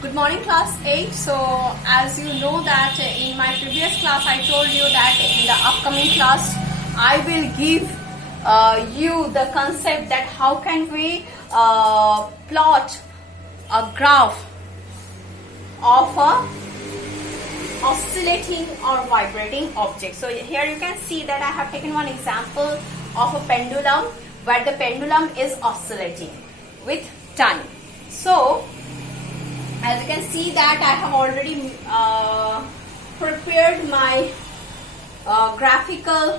Good morning, class 8. So as you know that in my previous class I told you that in the upcoming class I will give you the concept that how can we plot a graph of a oscillating or vibrating object. So here you can see that I have taken one example of a pendulum where the pendulum is oscillating with time. So as you can see that I have already prepared my graphical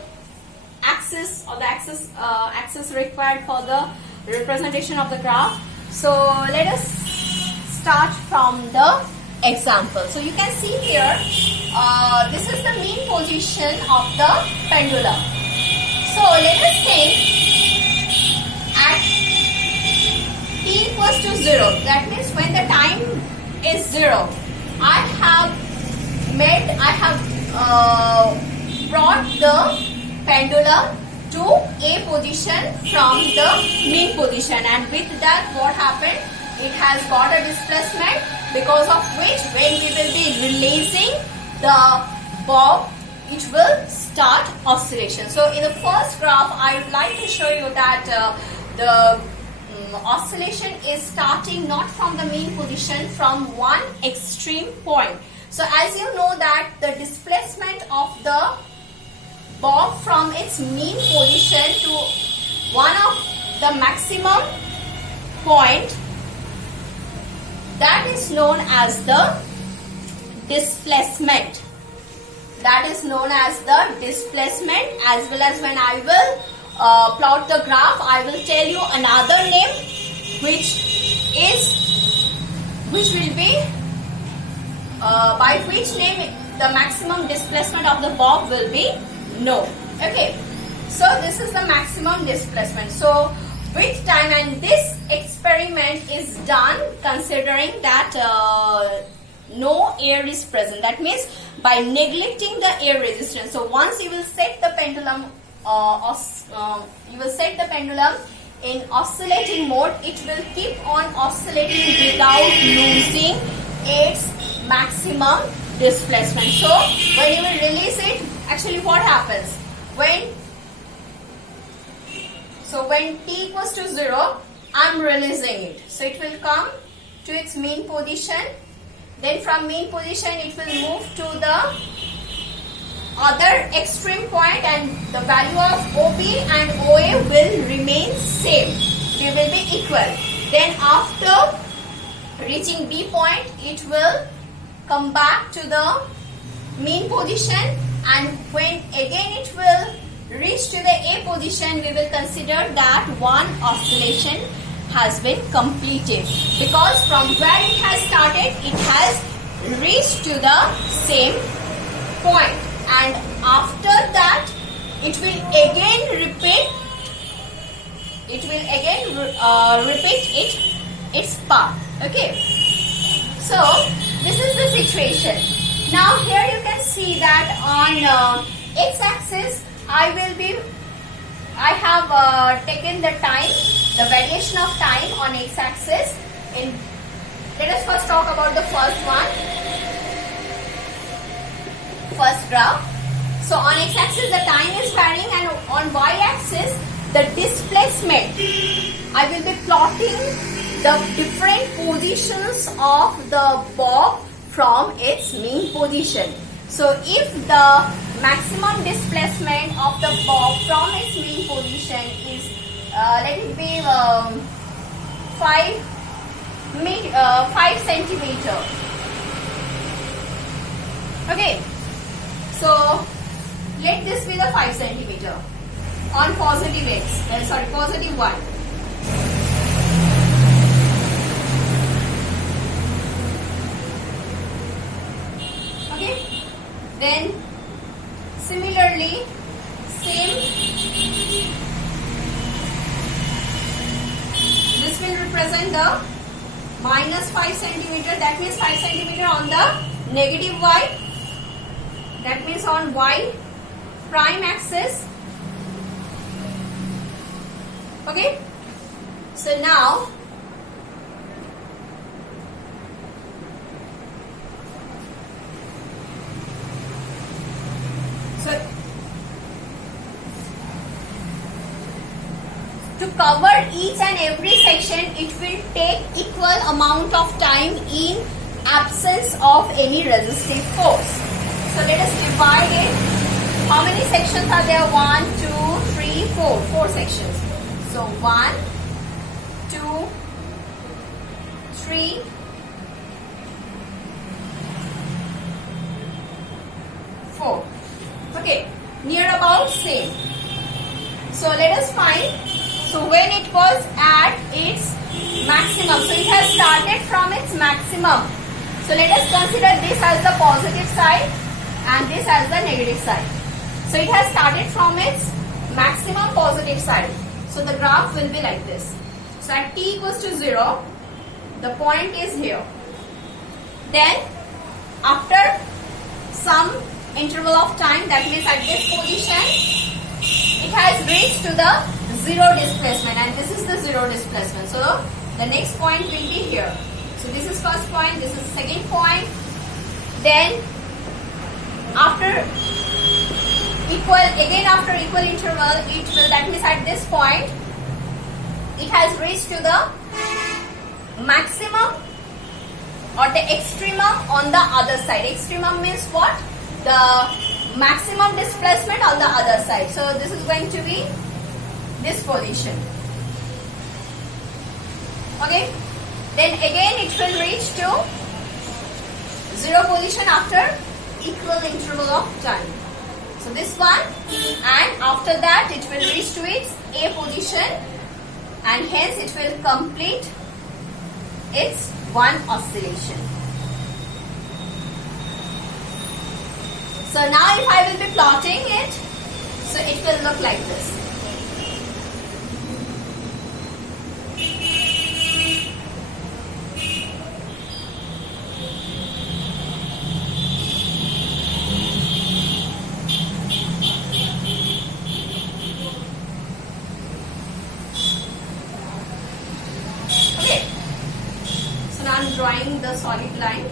axis or the axis required for the representation of the graph. So let us start from the example. So you can see here this is the mean position of the pendulum. So let us think at t equals to 0, that means when the time is 0, I have brought the pendulum to a position from the mean position, and with that what happened, it has got a displacement, because of which when we will be releasing the bob, it will start oscillation. So in the first graph I would like to show you that the oscillation is starting not from the mean position, from one extreme point. So as you know that the displacement of the bob from its mean position to one of the maximum point, that is known as the displacement. That is known as the displacement. As well as when I will plot the graph, I will tell you another name which will be by which name the maximum displacement of the bob will be known. Okay, so this is the maximum displacement. So with time, and this experiment is done considering that no air is present. That means by neglecting the air resistance. So once you will set the pendulum in oscillating mode, it will keep on oscillating without losing its maximum displacement. So when you will release it, actually what happens? When t equals to 0, I am releasing it. So it will come to its mean position. Then from mean position it will move to the other extreme point, and the value of OB and OA will remain same. They will be equal. Then after reaching B point, it will come back to the mean position, and when again it will reach to the A position, we will consider that one oscillation has been completed, because from where it has started, it has reached to the same point, and after that it will again repeat its path. Okay, so this is the situation. Now here you can see that on x-axis I have taken the time, the variation of time on x-axis. Let us first talk about the first graph. So on x-axis the time is varying, and on y-axis the displacement. I will be plotting the different positions of the bob from its mean position. So if the maximum displacement of the bob from its mean position is let it be 5 centimeter. Okay, so let this be the 5 centimeter on positive x, positive 1. Okay, then similarly this will represent the minus 5 centimeter. That means 5 centimeter on the negative y. That means on y prime axis. Okay, so now cover each and every section, it will take equal amount of time in absence of any resistive force. So let us divide it. How many sections are there? 1, 2, 3, 4. 4 sections. So 1, 2, 3, 4. Okay, near about same. So let us find. So when it was at its maximum, so it has started from its maximum. So let us consider this as the positive side and this as the negative side. So it has started from its maximum positive side. So the graph will be like this. So at t equals to 0, the point is here. Then after some interval of time, that means at this position, it has reached to the zero displacement, and this is the zero displacement. So the next point will be here. So this is first point, this is second point. Then after equal interval, it will, that means at this point, it has reached to the maximum or the extremum on the other side. Extremum means what? The maximum displacement on the other side. So this is going to be this position. Okay. Then again it will reach to zero position after equal interval of time. So this one, and after that it will reach to its A position, and hence it will complete its one oscillation. So now if I will be plotting it, so it will look like this. Okay. So now I am drawing the solid line.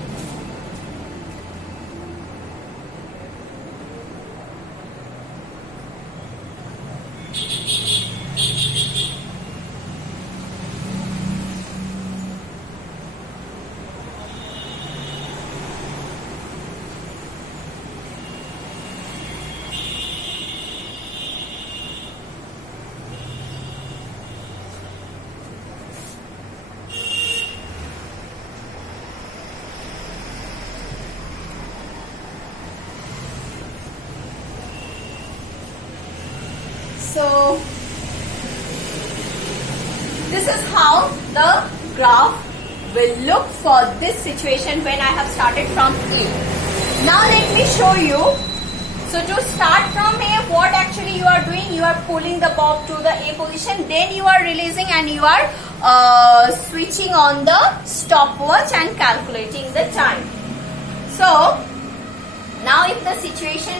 So this is how the graph will look for this situation when I have started from A. Now let me show you. So to start from A, what actually you are doing, you are pulling the bob to the A position, then you are releasing and you are switching on the stopwatch and calculating the time. So now if the situation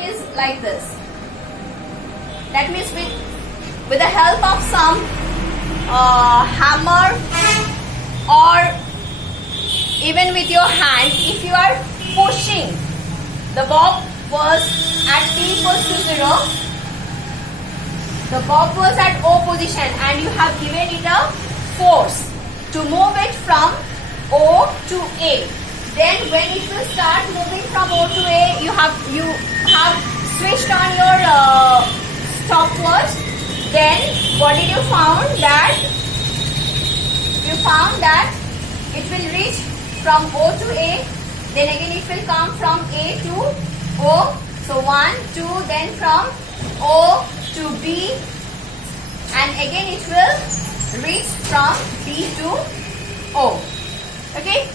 is like this, that means with the help of some hammer or even with your hand, if you are pushing, the bob was at t equals to 0, the bob was at O position, and you have given it a force to move it from O to A. Then when it will start moving from O to A, you have switched on your stopwatch. Then what did you found? That you found that it will reach from O to A, then again it will come from A to O. So 1, 2, then from O to B, and again it will reach from B to O. Okay.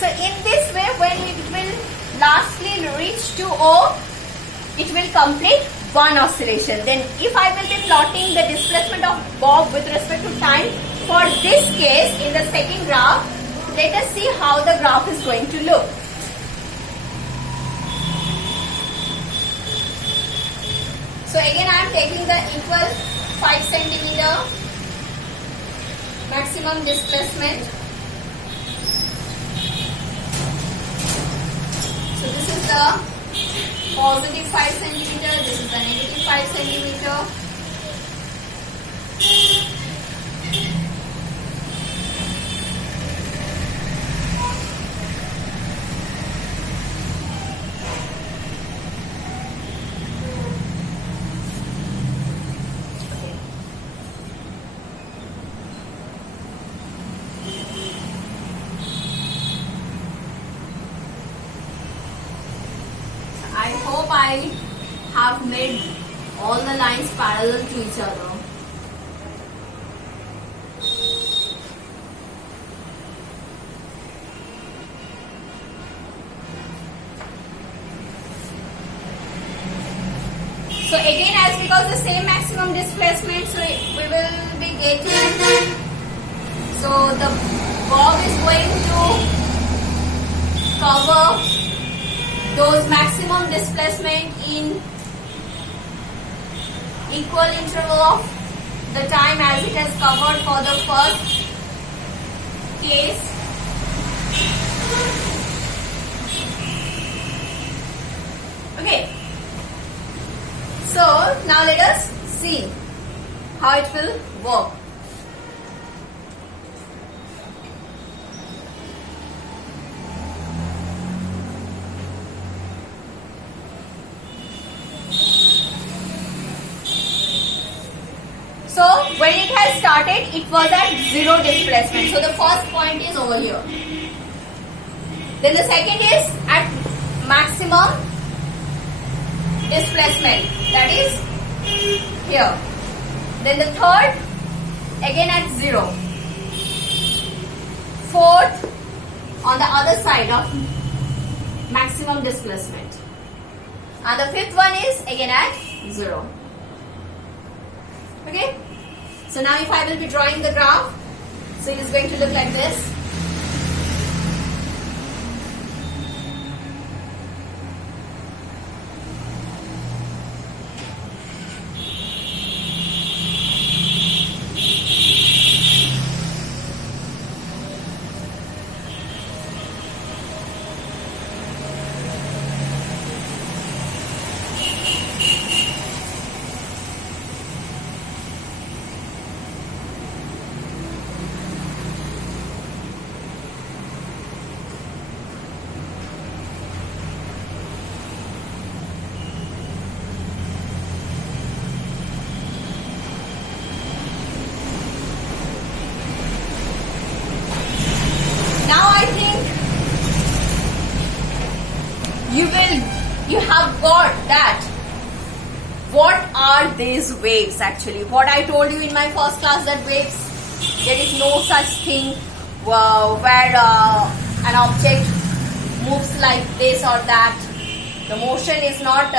So in this way, when it will lastly reach to O, it will complete one oscillation. Then if I will be plotting the displacement of bob with respect to time, for this case in the second graph, let us see how the graph is going to look. So again I am taking the equal 5 centimeter maximum displacement. So this is the positive 5 centimeter, this is the negative 5 centimeter. have made all the lines parallel to each other. So again, as because the same maximum displacement, so we will be getting, so the bob is going to cover those maximum displacement in equal interval of the time as it has covered for the first case. Okay. So now let us see how it will work. So when it has started, it was at 0 displacement. So the first point is over here. Then the second is at maximum displacement, that is here. Then the third again at 0. Fourth on the other side of maximum displacement. And the fifth one is again at 0. Okay. So now if I will be drawing the graph, so it is going to look like this. You have got that. What are these waves actually? What I told you in my first class, that waves, there is no such thing where an object moves like this or that. The motion is not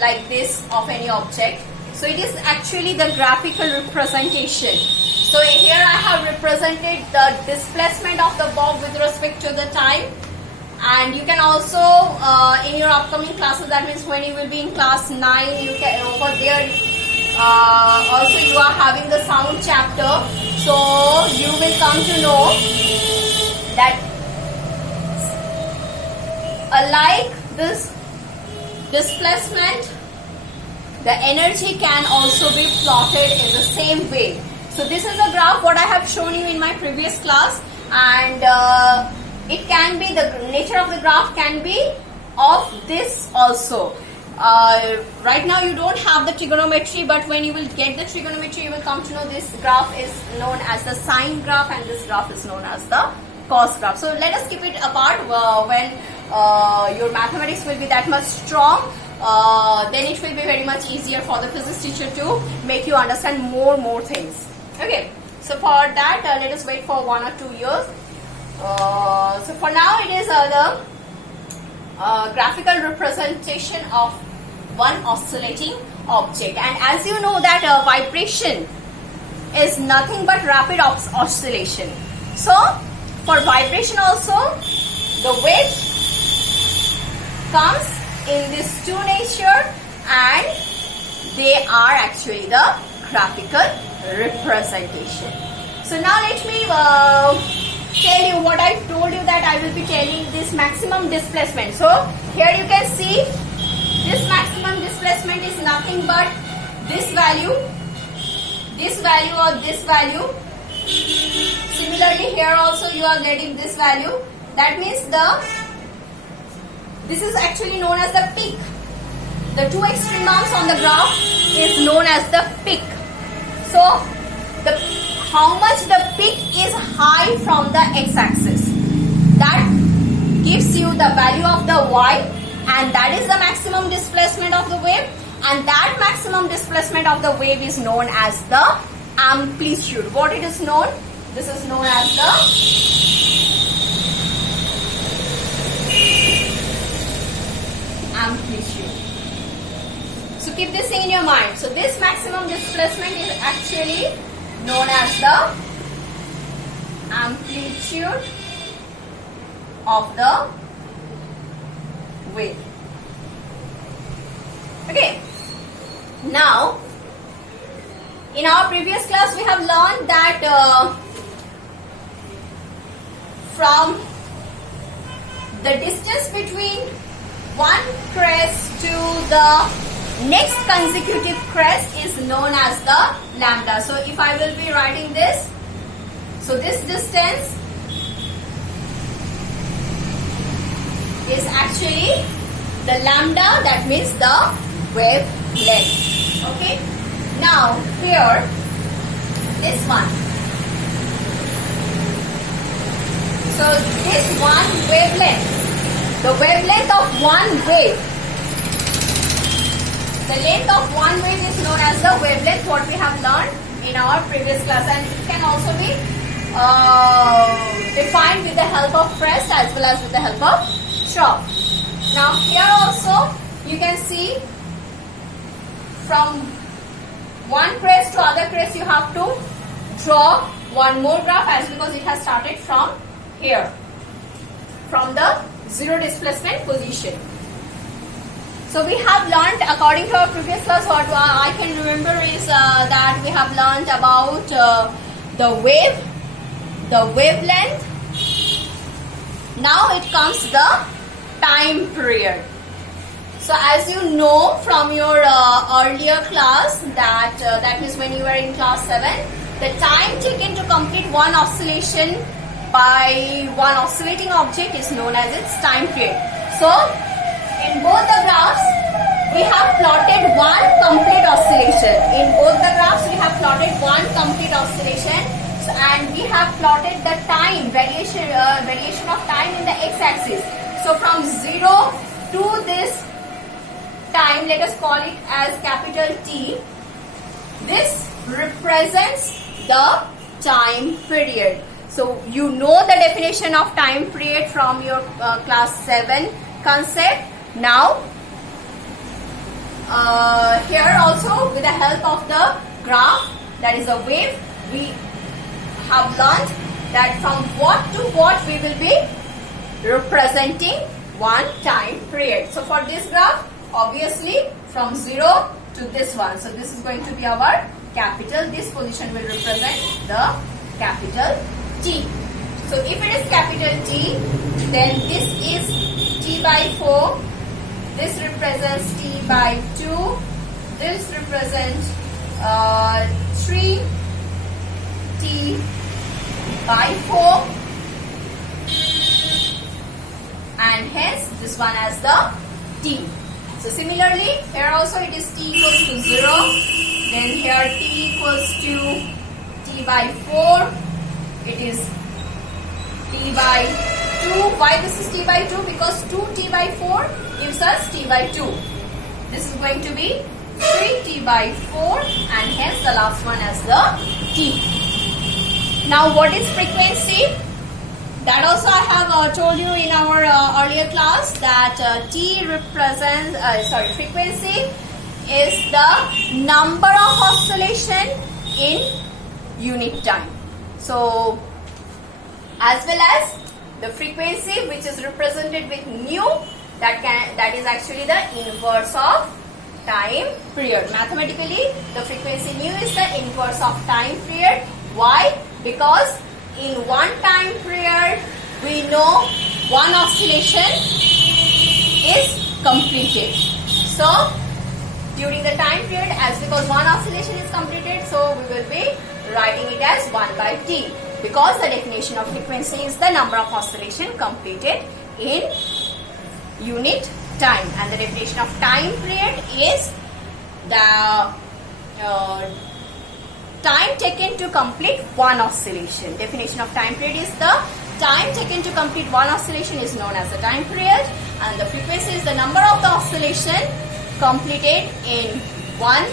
like this of any object. So it is actually the graphical representation. So here I have represented the displacement of the bob with respect to the time. And you can also in your upcoming classes, that means when you will be in class 9, you can over there also you are having the sound chapter, so you will come to know that like this displacement, the energy can also be plotted in the same way. So this is a graph what I have shown you in my previous class, and it can be, the nature of the graph can be of this also. Right now you don't have the trigonometry, but when you will get the trigonometry, you will come to know this graph is known as the sine graph and this graph is known as the cos graph. So let us keep it apart. When your mathematics will be that much strong, then it will be very much easier for the physics teacher to make you understand more things. Okay, so for that let us wait for 1 or 2 years. So for now it is the graphical representation of one oscillating object, and as you know that vibration is nothing but rapid oscillation. So for vibration also, the wave comes in this two nature and they are actually the graphical representation. So now let me tell you what I told you, that I will be telling this maximum displacement. So here you can see this maximum displacement is nothing but this value or this value. Similarly here also you are getting this value. That means this is actually known as the peak. The two extreme arms on the graph is known as the peak. So how much the peak is high from the x-axis, that gives you the value of the y, and that is the maximum displacement of the wave, and that maximum displacement of the wave is known as the amplitude. What it is known? This is known as the amplitude. So keep this in your mind. So this maximum displacement is actually known as the amplitude of the wave. Okay. Now, in our previous class we have learned that from the distance between one crest to the next consecutive crest is known as the lambda. So if I will be writing this, so this distance is actually the lambda, that means the wavelength. Okay. Now here, this one. So this one wavelength, the wavelength of one wave, the length of one wave is known as the wavelength, what we have learned in our previous class, and it can also be defined with the help of crest as well as with the help of trough. Now here also you can see from one crest to other crest you have to draw one more graph, as because it has started from here, from the zero displacement position. So we have learnt, according to our previous class, what I can remember is that we have learnt about the wave, the wavelength. Now it comes the time period. So as you know from your earlier class, that means when you were in class 7, the time taken to complete one oscillation by one oscillating object is known as its time period. So in both the graphs we have plotted one complete oscillation. In both the graphs we have plotted one complete oscillation, and we have plotted the time variation of time in the x-axis. So from 0 to this time, let us call it as capital T. This represents the time period. So you know the definition of time period from your class 7 concept. Now here also, with the help of the graph, that is a wave, we have learned that from what to what we will be representing one time period. So for this graph, obviously from 0 to this one, so this is going to be our capital, this position will represent the capital T. So if it is capital T, then this is T by 4, this represents T by 2, this represents 3 T by 4, and hence this one as the T. So similarly, here also it is T equals to 0, then here T equals to T by 4, it is T by 2. Why this is T by 2? Because 2T by 4 gives us T by 2. This is going to be 3T by 4, and hence the last one as the T. Now what is frequency? That also I have told you in our earlier class that T represents, frequency is the number of oscillation in unit time. So as well as the frequency which is represented with nu, that is actually the inverse of time period. Mathematically, the frequency nu is the inverse of time period. Why? Because in one time period, we know one oscillation is completed. So, during the time period, as because one oscillation is completed, so we will be writing it as 1 by T. Because the definition of frequency is the number of oscillation completed in unit time. And the definition of time period is the time taken to complete one oscillation. Definition of time period is the time taken to to complete one oscillation is known as the time period, and the frequency is the number of the oscillation completed in 1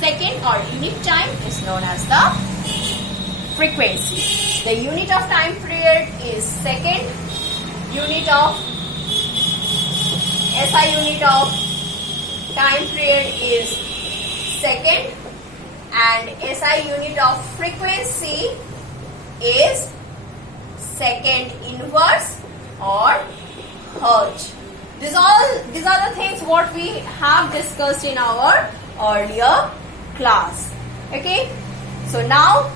second or unit time is known as the frequency. The unit of time period is second, unit of SI unit of time period is second, and SI unit of frequency is second inverse or hertz. These are the things what we have discussed in our earlier class. Okay, so now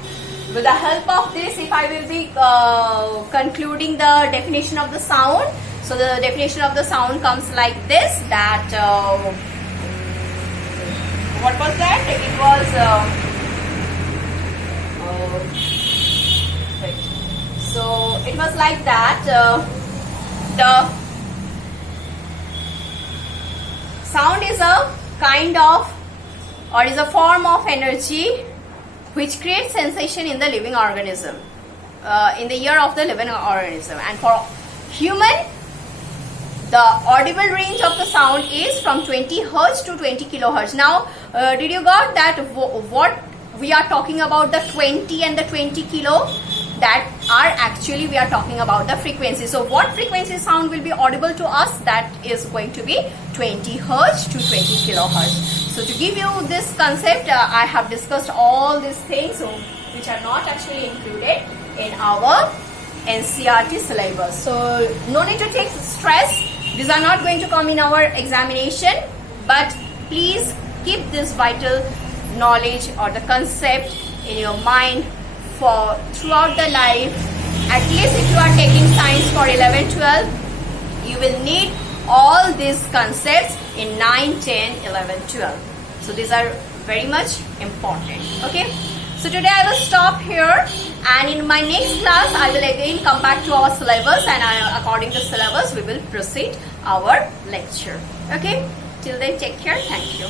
with the help of this, if I will be concluding the definition of the sound, so the definition of the sound comes like this, that what was that? It was so it was like that, the sound is a kind of, or is a form of energy which creates sensation in the living organism, in the ear of the living organism. And for human, the audible range of the sound is from 20 hertz to 20 kilohertz. Now, did you got that what we are talking about, the 20 and the 20 kilo? That are actually, we are talking about the frequency. So what frequency sound will be audible to us? That is going to be 20 hertz to 20 kilohertz. So to give you this concept, I have discussed all these things which are not actually included in our NCERT syllabus. So no need to take stress. These are not going to come in our examination, but please keep this vital knowledge or the concept in your mind for throughout the life. At least if you are taking science for 11-12, you will need all these concepts in 9, 10, 11, 12. So these are very much important. Okay, so today I will stop here, and in my next class I will again come back to our syllabus, and according to syllabus we will proceed our lecture. Okay, till then take care. Thank you.